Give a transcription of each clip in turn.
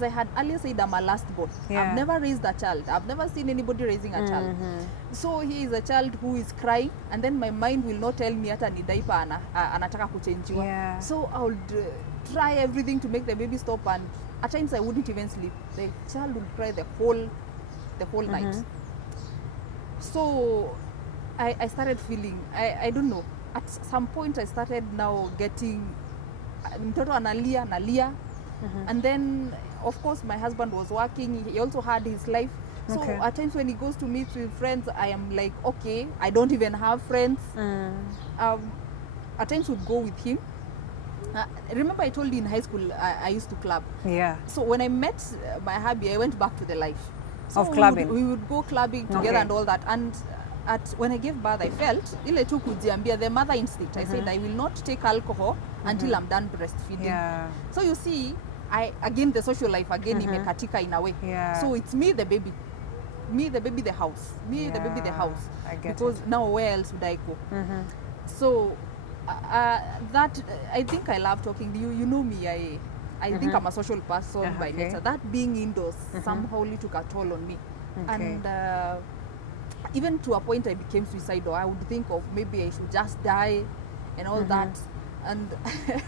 as I had earlier said, I'm a last born. I've never raised a child. I've never seen anybody raising a child. So he is a child who is crying, and then my mind will not tell me hata ni diaper anataka kuchangewa. So I would try everything to make the baby stop, and at times I wouldn't even sleep. The child would cry the whole night. So I started feeling, I don't know, at some point I started now getting mtoto analia. And then of course my husband was working, he also had his life. So at times when he goes to meet with friends, I am like, okay, I don't even have friends. At times would go with him. Remember I told you in high school I used to club. So when I met my hubby, I went back to the life. So of clubbing. We would go clubbing together and all that. And when I gave birth, I felt ile tu kujiambia, the mother instinct. I said I will not take alcohol until I'm done breastfeeding. So you see, again the social life again imekatika in a way. So it's me the baby, the house, the baby the house. Because now where else would I go? So that, I think I love talking to you. You know me, I think I'm a social person by nature. That being indoors somehow took a toll on me. And even to a point I became suicidal. I would think of maybe I should just die and all that. And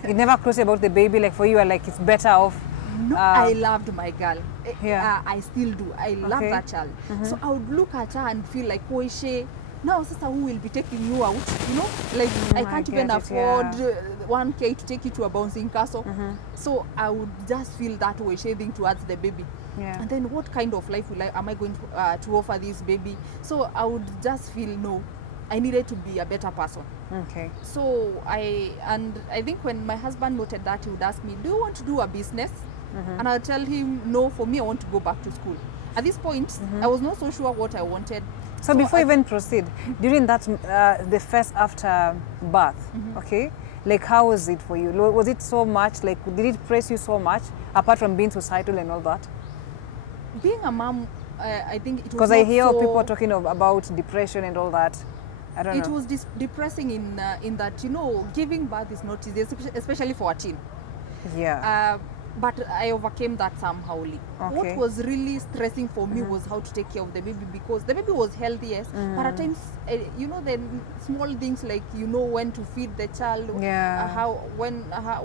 it never crossed about the baby, like for you, like it's better off. No, I loved my girl. I still do. I love that child. So I would look at her and feel like, oh, she now sister, who will be taking you out? You know, like I can't even afford 1K to take you to a bouncing castle. So I would just feel that way, shading towards the baby. And then what kind of life am I going to offer this baby? So I would just feel, no, I needed to be a better person. So I think when my husband noted that, he would ask me, do you want to do a business? And I'll tell him, no, for me, I want to go back to school. At this point, I was not so sure what I wanted. So before you even proceed, during that, the first after birth, like how was it for you? Was it so much, like did it press you so much, apart from being societal and all that? Being a mom, I think it was, because I hear people talking about depression and all that. I don't know. It was depressing in that, you know, giving birth is not easy, especially for a teen. But I overcame that somehow. What was really stressing for me was how to take care of the baby, because the baby was healthy, yes, but at times, you know, the small things like, you know, when to feed the child,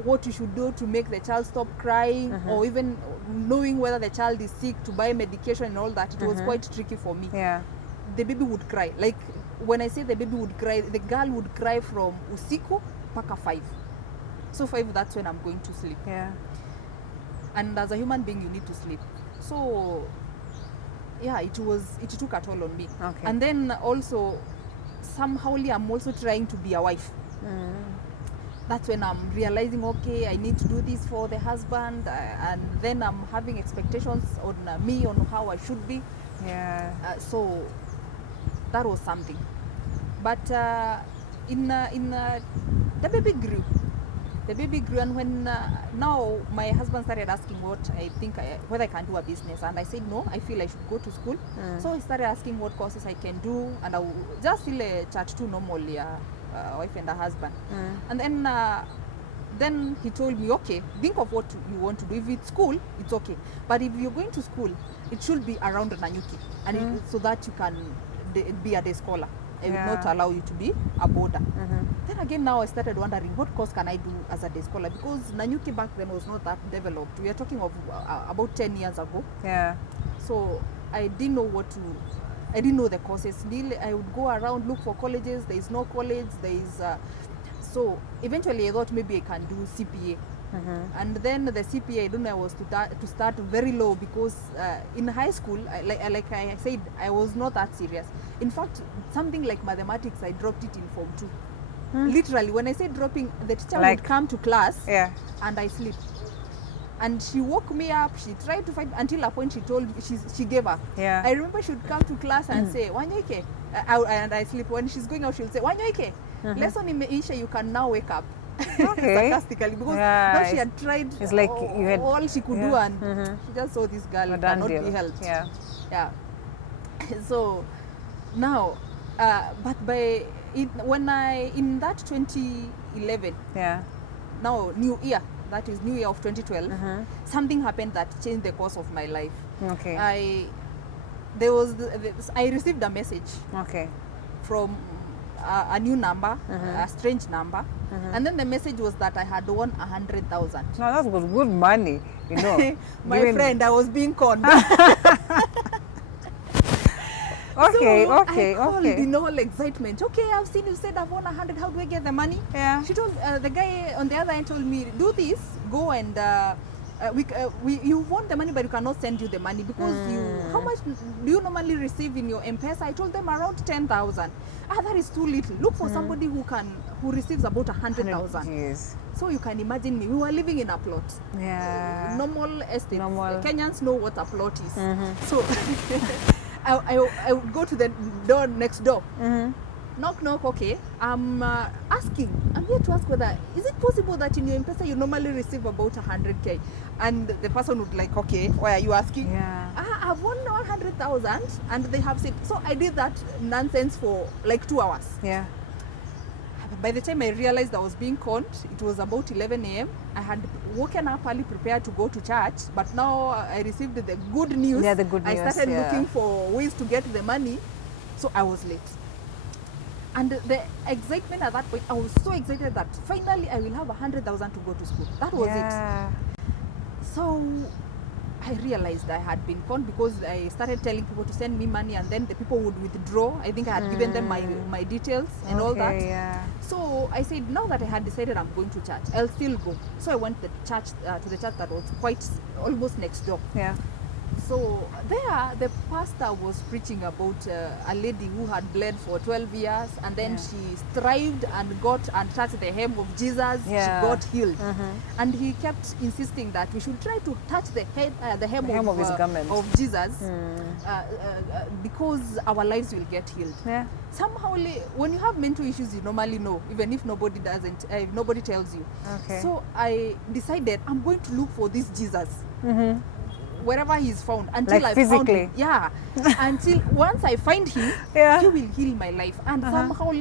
what you should do to make the child stop crying, or even knowing whether the child is sick, to buy medication and all that. It was quite tricky for me. The baby would cry. Like when I say the baby would cry, the girl would cry from usiku paka 5. So 5, that's when I'm going to sleep. And as a human being, you need to sleep. So it took a toll on me. And then also somehow I'm also trying to be a wife. That's when I'm realizing, okay, I need to do this for the husband, and then I'm having expectations on me, on how I should be. So that was something. But the baby grew. And when now my husband started asking what I think, whether I can do a business, and I said no, I feel I should go to school. So he started asking what courses I can do, and I would just still chat to normally wife and a husband. And then he told me, okay, think of what you want to do. If it's school, it's okay, but if you're going to school, it should be around Nanyuki, and so that you can be a day scholar. I will not allow you to be a boarder. Then again, now I started wondering, what course can I do as a day scholar? Because Nanyuki back then was not that developed. We are talking of about 10 years ago. So I didn't know I didn't know the courses. I would go around, look for colleges. There is no college. So eventually I thought maybe I can do CPA. And then the CPA, I don't know, I was to start very low, because in high school, like I said, I was not that serious. In fact, something like mathematics, I dropped it in Form 2. Literally, when I say dropping, the teacher would come to class and I sleep. And she woke me up, she tried to fight until a point she gave up. I remember she would come to class and say, Wanyoike, and I sleep. When she's going out, she'll say, Wanyoike, lesson imeisha, you can now wake up. Sarcastically, because now she had tried, it's like you had all she could do, and she just saw this girl cannot be helped. So now, but in that 2011, now new year, that is New Year of 2012, something happened that changed the course of my life. Okay. I received a message Okay. from a new number, a strange number, and then the message was that I had won 100,000. No, that was good money, you know. My friend, I was being conned. Okay, so okay, I called okay. in all excitement. Okay, I've seen you said I've won 100. How do I get the money? Yeah. She told the guy on the other end told me, do this, go and you want the money, but you cannot send you the money because how much do you normally receive in your M-Pesa? I told them around 10,000. That is too little. Look for somebody who receives about 100,000. Yes. So you can imagine me. We were living in a plot. Yeah. Normal estate. Normal. Kenyans know what a plot is. So I would go to the door next door. Knock, knock, okay. I'm asking. I'm here to ask whether, is it possible that in your M-Pesa you normally receive about 100K? And the person would like, okay, why are you asking? Yeah. I've won 100,000 and they have said, so I did that nonsense for like 2 hours. Yeah. By the time I realized I was being conned, it was about 11 a.m. I had woken up early, prepared to go to church, but now I received the good news. Yeah, the good news. I started looking for ways to get the money, so I was late. And the excitement at that point, I was so excited that finally I will have 100,000 to go to school. That was it. So I realized I had been conned because I started telling people to send me money and then the people would withdraw. I think I had given them my details and all that. Yeah. So I said, now that I had decided I'm going to church, I'll still go. So I went to the church that was quite almost next door. Yeah. So there, the pastor was preaching about a lady who had bled for 12 years and then she strived and got and touched the hem of Jesus. Yeah. She got healed. And he kept insisting that we should try to touch the hem of his garment of Jesus because our lives will get healed. Yeah. Somehow, when you have mental issues, you normally know, even if nobody nobody tells you. Okay. So I decided I'm going to look for this Jesus. Wherever he's found until like I found physically. him. Yeah. Until once I find him, he will heal my life. And somehow,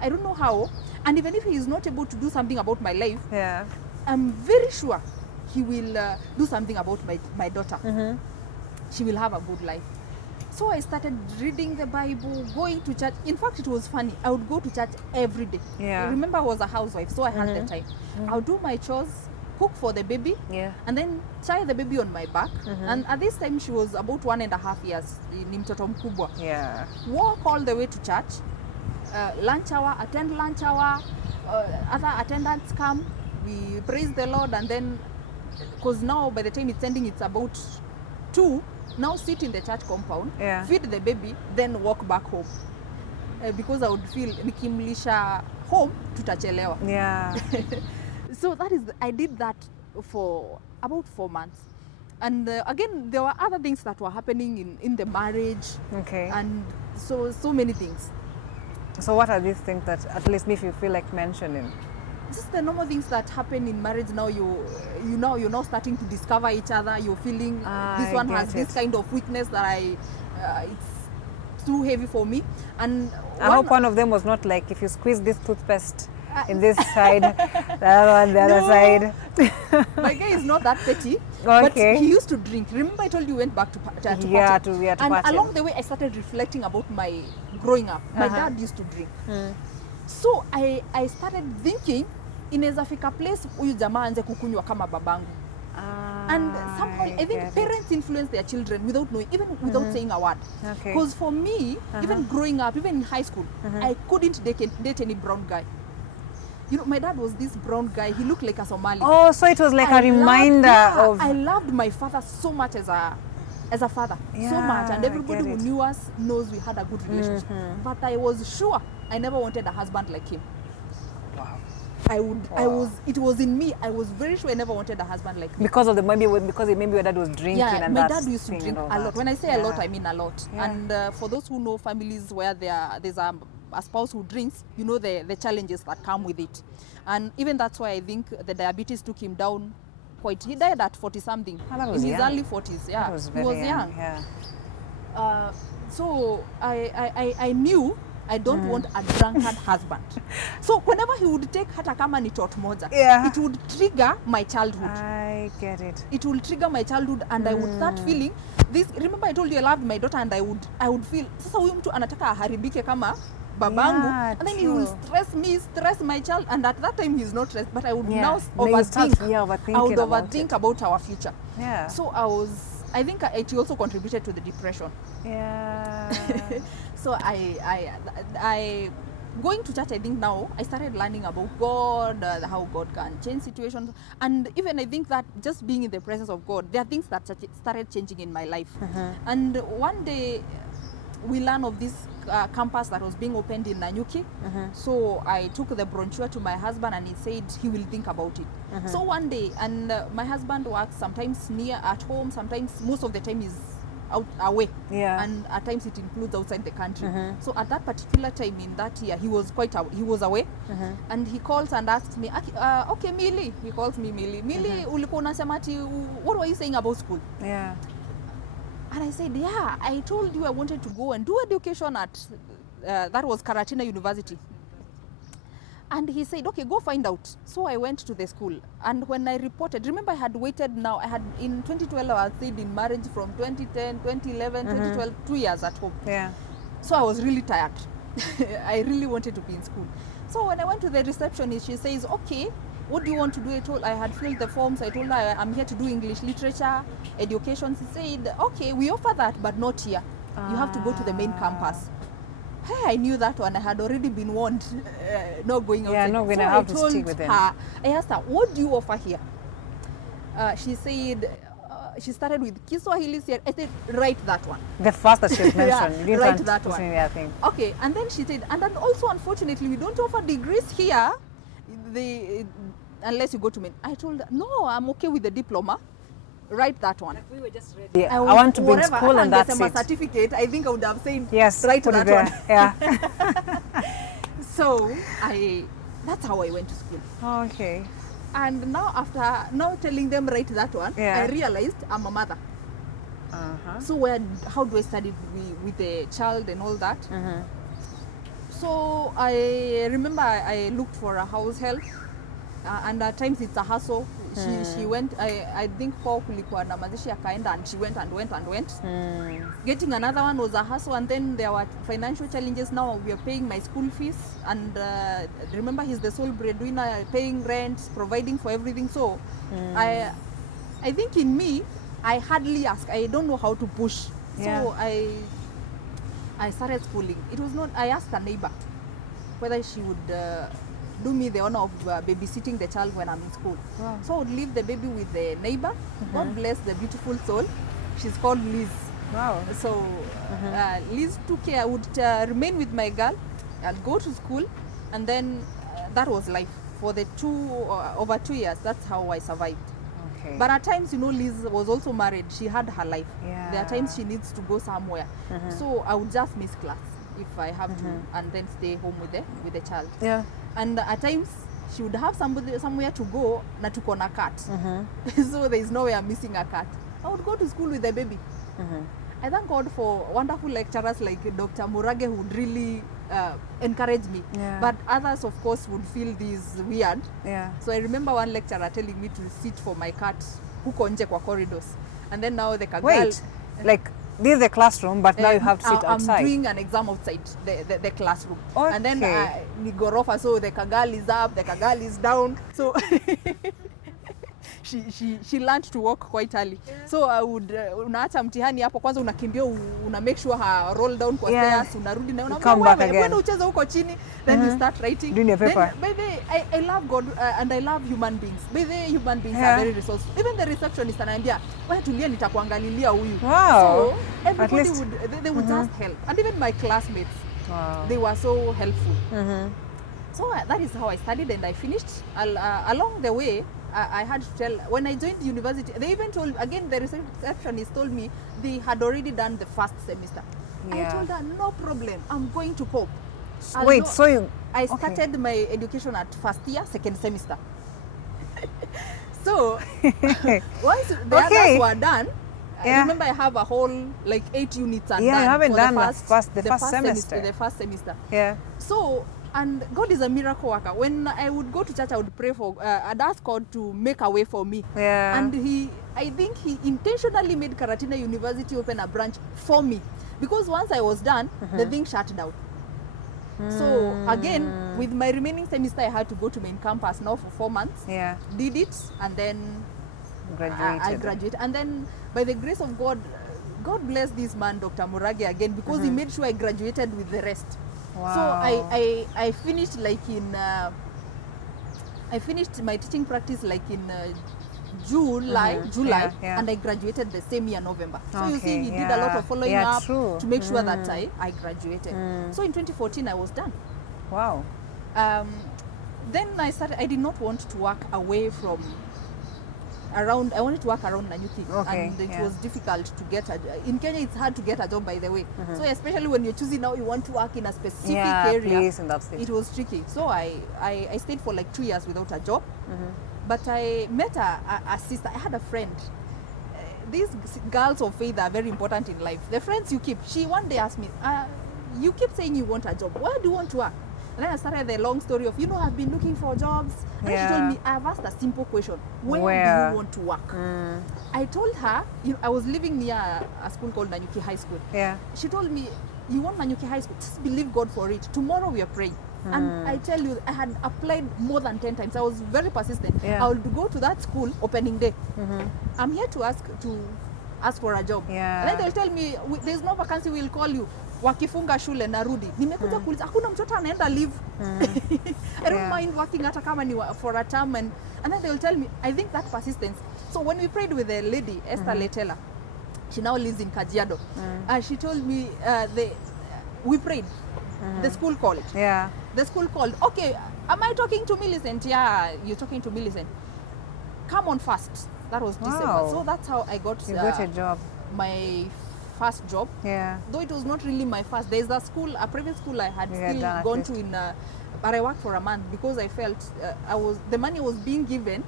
I don't know how. And even if he is not able to do something about my life, I'm very sure he will do something about my daughter. She will have a good life. So I started reading the Bible, going to church. In fact, it was funny. I would go to church every day. Yeah. I remember I was a housewife, so I had the time. I would do my chores, cook for the baby, and then tie the baby on my back. And at this time, she was about 1.5 years. Ni mtoto mkubwa. Yeah. Walk all the way to church. Lunch hour, attend lunch hour. Other attendants come. We praise the Lord, and then, because now by the time it's ending, it's about 2. Now sit in the church compound, feed the baby, then walk back home. Because I would feel nikimlisha home tutachelewa. Yeah. So I did that for about 4 months. And again, there were other things that were happening in the marriage. Okay. And so many things. So what are these things that at least if you feel like mentioning? Just the normal things that happen in marriage. Now you're now starting to discover each other. You're feeling this one has this kind of weakness that it's too heavy for me. And I hope one of them was not like if you squeeze this toothpaste in this side, the other one, the other side. My guy is not that petty, but he used to drink. Remember I told you we went back to party? And along the way I started reflecting about my growing up. My dad used to drink. So I started thinking, inaweza fika place huyu jamaa anze kukunywa kama babangu. And somehow I think parents influence their children without knowing, even without saying a word. Because for me, even growing up, even in high school, I couldn't date any brown guy. You know, my dad was this brown guy. He looked like a Somali. Oh, so it was like a reminder of... I loved my father so much as a father. So much. And everybody who knew us knows we had a good relationship. But I was sure I never wanted a husband like him. Wow. It was in me. I was very sure I never wanted a husband like him. Because maybe your dad was drinking and my dad used to drink a lot. When I say a lot, I mean a lot. Yeah. And for those who know families where there's a spouse who drinks, you know the challenges that come with it. And even that's why I think the diabetes took him down quite. He died at 40-something. In his early 40s. Yeah, he was young. Yeah. So I knew I don't want a drunkard husband. So whenever he would take hata kama ni tot moja, Yeah. it would trigger my childhood. I get it. It will trigger my childhood and I would start feeling this. Remember I told you I loved my daughter and I would feel sasa huyu mtu anataka aharibike kama babangu, Yeah, and then he will stress my child, and at that time he's not stressed, but I would now You start, overthink. I would about overthink it. about our future. Yeah. So I think it also contributed to the depression. Yeah. So I going to church, I think now I started learning about God, how God can change situations, and even I think that just being in the presence of God, there are things that started changing in my life. And one day we learned of this campus that was being opened in Nanyuki. So I took the brochure to my husband and he said he will think about it. So one day, and my husband works sometimes near at home, sometimes most of the time is out away, and at times it includes outside the country. So at that particular time in that year, he was away, and he calls and asks me, okay, Millie, he calls me Millie. Millie, ulikuwa unasema ati, what were you saying about school? Yeah. And I said, yeah, I told you I wanted to go and do education at, that was Karatina University. And he said, okay, go find out. So I went to the school. And when I reported, remember I had waited now, in 2012, I had stayed in marriage from 2010, 2011, 2012, 2 years at home. Yeah. So I was really tired. I really wanted to be in school. So when I went to the receptionist, she says, okay, what do you want to do? I had filled the forms. I told her I'm here to do English literature, education. She said, okay, we offer that, but not here. You have to go to the main campus. Hey, I knew that one. I had already been warned, not going outside. Yeah, not going to have to stick with them. I asked her, what do you offer here? She said, she started with Kiswahili. I said, write that one. The first that she had mentioned. You didn't write want that to one. say the thing. Okay, and then she said, and then also unfortunately, we don't offer degrees here. Unless you go to me. I told her, no, I'm okay with the diploma. Write that one. Like we were just ready. Yeah, I want to be in school and that's it. Certificate, I think I would have said, yes, write that one. Yeah. So that's how I went to school. Okay. And now after telling them write that one, I realized I'm a mother. So how do I study with the child and all that? So I remember I looked for a house help, and at times it's a hassle. She went, I think kwa kulikuwa na mazishi akaenda, and she went. Getting another one was a hassle, and then there were financial challenges. Now we are paying my school fees, and remember he's the sole breadwinner, paying rent, providing for everything. So I think in me, I hardly ask. I don't know how to push. So I started schooling. It was not, I asked a neighbor whether she would do me the honor of babysitting the child when I'm in school. Wow. So I would leave the baby with the neighbor. God bless the beautiful soul. She's called Liz. Wow. So Liz took care. I would remain with my girl. I'll go to school, and then that was life for the over 2 years. That's how I survived. Okay. But at times, Liz was also married. She had her life. Yeah. There are times she needs to go somewhere. So I would just miss class if I have to, and then stay home with the child. Yeah. And at times she would have somewhere to go, na tuko na cat. So there is no way I'm missing a cat. I would go to school with the baby. I thank God for wonderful lecturers like Dr. Murage, who would really encourage me. Yeah. But others, of course, would feel this weird. Yeah. So I remember one lecturer telling me to sit for my cat huko nje kwa corridors. And then now the girl... Wait, like this is the classroom, but now you have to sit outside. I'm doing an exam outside the classroom. Okay. And then ni gorofa, so the kagal is up, the kagal is down. So she learned to walk quite early. Yeah. So I would unaacha mtihani hapo kwanza, unakimbia una make sure ha roll down kwa stairs, unarudi na unamwambia ucheze huko chini, then you start writing. Doing your paper. Then, I love God and I love human beings. By the human beings are very resourceful. Even the receptionist ananiambia, wewe tulia nitakuangalilia huyu. Wow. So everybody would just help. And even my classmates, they were so helpful. So that is how I studied and I finished. Along the way, I had to tell, when I joined university, they even told, again, the receptionist told me they had already done the first semester. Yeah. I told her, no problem, I'm going to cope. Wait, so I started my education at first year, second semester. So, once the others were done, Yeah. Remember, I have a whole like 8 units and Yeah, you haven't for done the the first semester. The first semester. Yeah. So, and God is a miracle worker. When I would go to church, I would pray for, I'd ask God to make a way for me. Yeah. And I think he intentionally made Karatina University open a branch for me. Because once I was done, the thing shut down. So again, with my remaining semester, I had to go to main campus now for 4 months. Yeah. Did it, and then I graduated. And then by the grace of God, God bless this man, Dr. Murage, again, because he made sure I graduated with the rest. Wow. So I finished like in, I finished my teaching practice like in July, yeah. and I graduated the same year, November. So you Okay, see, he did a lot of following up true. to make sure that I graduated. So in 2014, I was done. Wow. Then I did not want to work away from around, I wanted to work around Nanyuki, and it was difficult to get in Kenya. It's hard to get a job, by the way. So especially when you're choosing now, you want to work in a specific area. It was tricky. So I stayed for like 2 years without a job. But I met a sister. I had a friend. These girls of faith are very important in life. The friends you keep. She one day asked me, you keep saying you want a job. Where do you want to work? And then I started the long story of, I've been looking for jobs. And she told me, I've asked a simple question. Where do you want to work? I told her, I was living near a school called Nanyuki High School. Yeah. She told me, you want Nanyuki High School? Just believe God for it. Tomorrow we are praying. And I tell you, I had applied more than 10 times. I was very persistent. I would go to that school opening day. I'm here to ask for a job. And then they'll tell me, there's no vacancy, we'll call you. Wakifunga shule narudi. Nimekuja kuuliza, hakuna mtoto anaenda leave. I don't mind working hata kama ni for a term. And then they'll tell me, I think that persistence. So when we prayed with the lady, Esther Letela, she now lives in Kajiado. She told me, we prayed. The school called. Yeah. The school called. Okay, am I talking to Millicent? Yeah, you're talking to Millicent. Come on first. That was December. So that's how I got, got a job. My first job. Yeah. Though it was not really my first. There's a private school I had still gone to in, but I worked for a month because I felt the money I was being given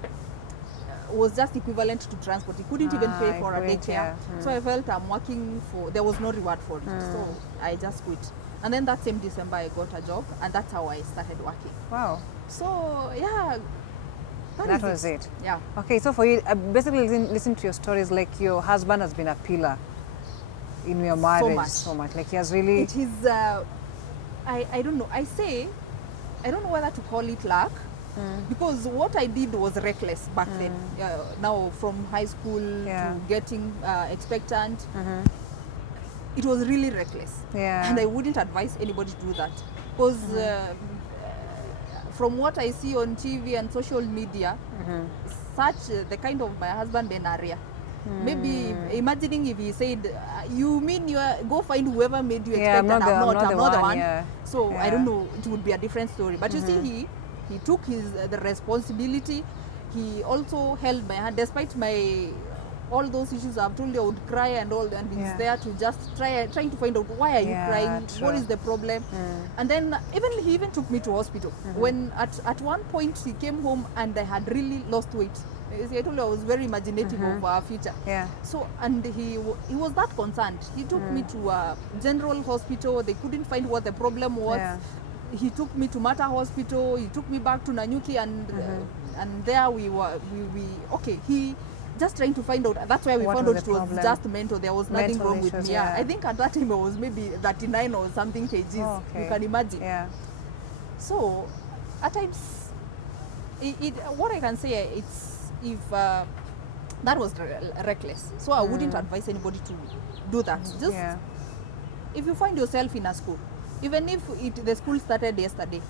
was just equivalent to transport. It couldn't even pay for a daycare. So I felt I'm working there was no reward for it. So I just quit. And then that same December, I got a job, and that's how I started working. Wow. So, yeah. That was it. Yeah. Okay, so for you, basically listen to your stories, like your husband has been a pillar in your marriage so much. Like he has really... It is, I don't know. I don't know whether to call it luck, because what I did was reckless back then. Now, from high school to getting expectant, it was really reckless. And I wouldn't advise anybody to do that. Because from what I see on TV and social media, the kind of my husband and area. Maybe imagining if he said, you mean go find whoever made you expect that I'm not the one. So I don't know, it would be a different story. But you see, he took the responsibility. He also held my hand, despite all those issues I've told you, I would cry and all, and he's there to just trying to find out why are you crying, what is the problem. And then he even took me to hospital. When at one point he came home and I had really lost weight. I told you I was very imaginative of our future. So, and he was that concerned. He took me to a general hospital. They couldn't find what the problem was. He took me to Mata Hospital. He took me back to Nanyuki, and there we he just trying to find out. That's why we found out it was just mental. There was nothing wrong with me. I think at that time I was maybe 39 or something kgs. You can imagine. So at times, what I can say, if that was reckless. So I wouldn't advise anybody to do that. Just if you find yourself in a school, even if the school started yesterday,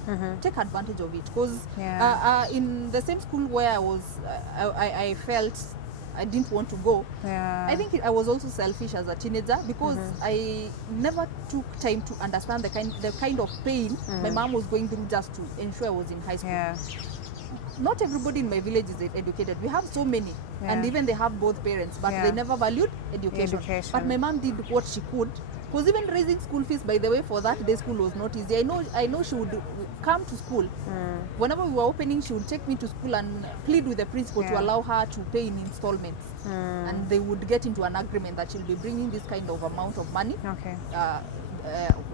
take advantage of it. Because in the same school where I was, I felt I didn't want to go. I think I was also selfish as a teenager, because I never took time to understand the kind of pain my mom was going through just to ensure I was in high school. not everybody in my village is educated. We have so many, and even they have both parents, but they never valued education. But my mom did what she could, because even raising school fees, by the way, for that day school was not easy. I know she would come to school. Whenever we were opening, she would take me to school and plead with the principal to allow her to pay in installments. And they would get into an agreement that she'll be bringing this kind of amount of money.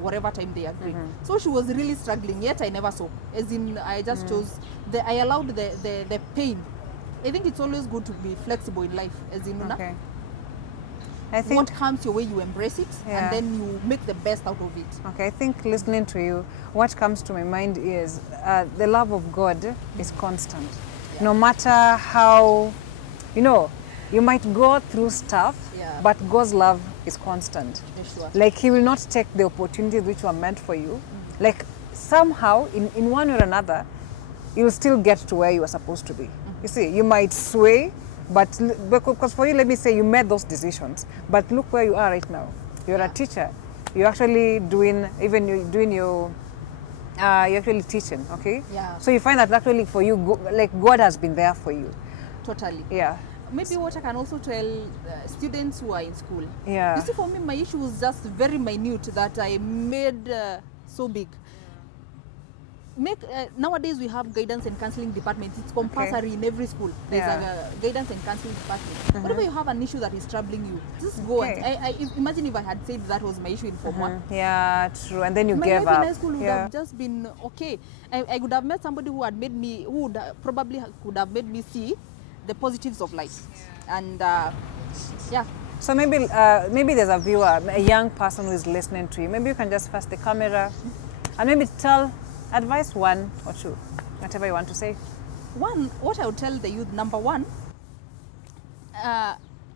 Whatever time they agree. So she was really struggling, yet I never saw. As in, I just chose, I allowed the pain. I think it's always good to be flexible in life, as in, I think what comes your way, you embrace it, and then you make the best out of it. Okay, I think listening to you, what comes to my mind is the love of God is constant. No matter how, you might go through stuff, but God's love is constant. Sure. Like He will not take the opportunities which were meant for you. Like somehow, in one way or another, you will still get to where you are supposed to be. You see, you might sway, but because for you, let me say, you made those decisions. But look where you are right now. You're a teacher. You're actually doing, you're actually teaching, okay? Yeah. So you find that actually for you, like God has been there for you. Totally. Yeah. Maybe what I can also tell students who are in school. Yeah. You see, for me, my issue was just very minute that I made so big. Nowadays we have guidance and counseling departments. It's compulsory in every school. There's a guidance and counseling department. Whenever you have an issue that is troubling you, just go. And imagine if I had said that was my issue in Form 1. Yeah, true. And then you gave up. My life in high school would have just been okay. I could have met somebody who would probably could have made me see the positives of life. And So maybe there's a viewer, a young person who is listening to you. Maybe you can just face the camera and maybe advise one or two, whatever you want to say. What I would tell the youth, number one,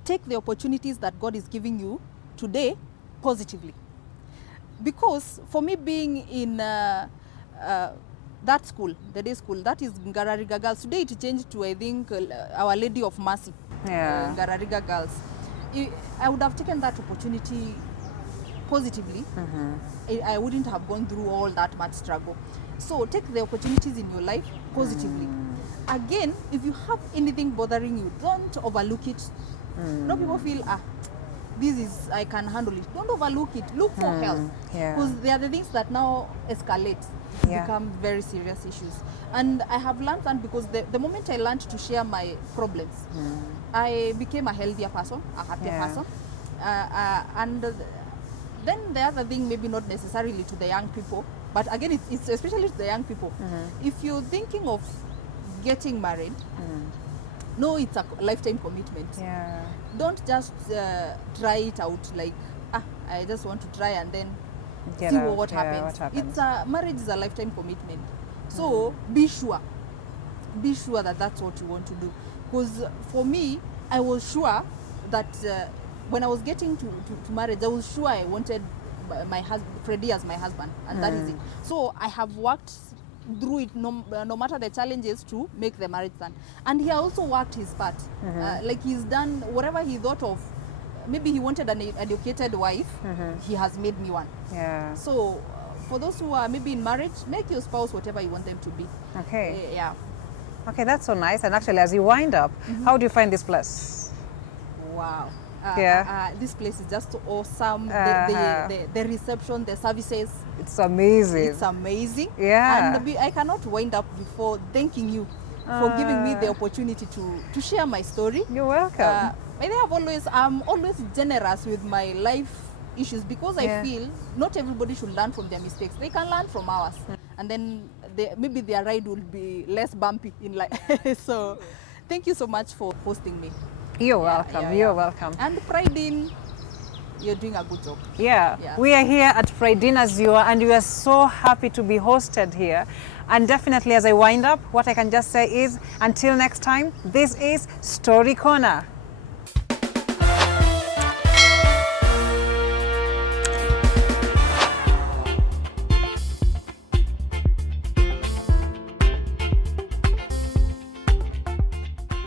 take the opportunities that God is giving you today positively. Because for me, being in that school, the day school, that is Ngarariga Girls. Today it changed to, I think, Our Lady of Mercy, Ngarariga Girls. I would have taken that opportunity positively. I wouldn't have gone through all that much struggle. So take the opportunities in your life positively. Again, if you have anything bothering you, don't overlook it. No, people feel, I can handle it. Don't overlook it. Look for help. Because they are the things that now escalate, become very serious issues. And I have learned that because the moment I learned to share my problems, I became a healthier person, a happier person. And then the other thing, maybe not necessarily to the young people, but again, it's especially to the young people. If you're thinking of getting married, no, it's a lifetime commitment. Don't just try it out like, I just want to try and then see what happens. Marriage is a lifetime commitment. So be sure that that's what you want to do. Because for me, I was sure that when I was getting to marriage, I was sure I wanted my husband, Freddie, as my husband, and that is it. So I have worked through it, no matter the challenges, to make the marriage done. And he also worked his part. Like he's done whatever he thought of. Maybe he wanted an educated wife. He has made me one. So for those who are maybe in marriage, make your spouse whatever you want them to be. Okay, that's so nice. And actually, as you wind up, how do you find this place? Wow. This place is just awesome. The reception, the services. It's amazing. It's amazing. Yeah. And I cannot wind up before thanking you for giving me the opportunity to share my story. You're welcome. I'm always generous with my life issues because I feel not everybody should learn from their mistakes. They can learn from ours. And then maybe their ride will be less bumpy in life. So thank you so much for hosting me. You're welcome. You're welcome. And Pride In, you're doing a good job. We are here at Pride In as you are, and we are so happy to be hosted here. And definitely, as I wind up, what I can just say is, until next time, this is Story Corner.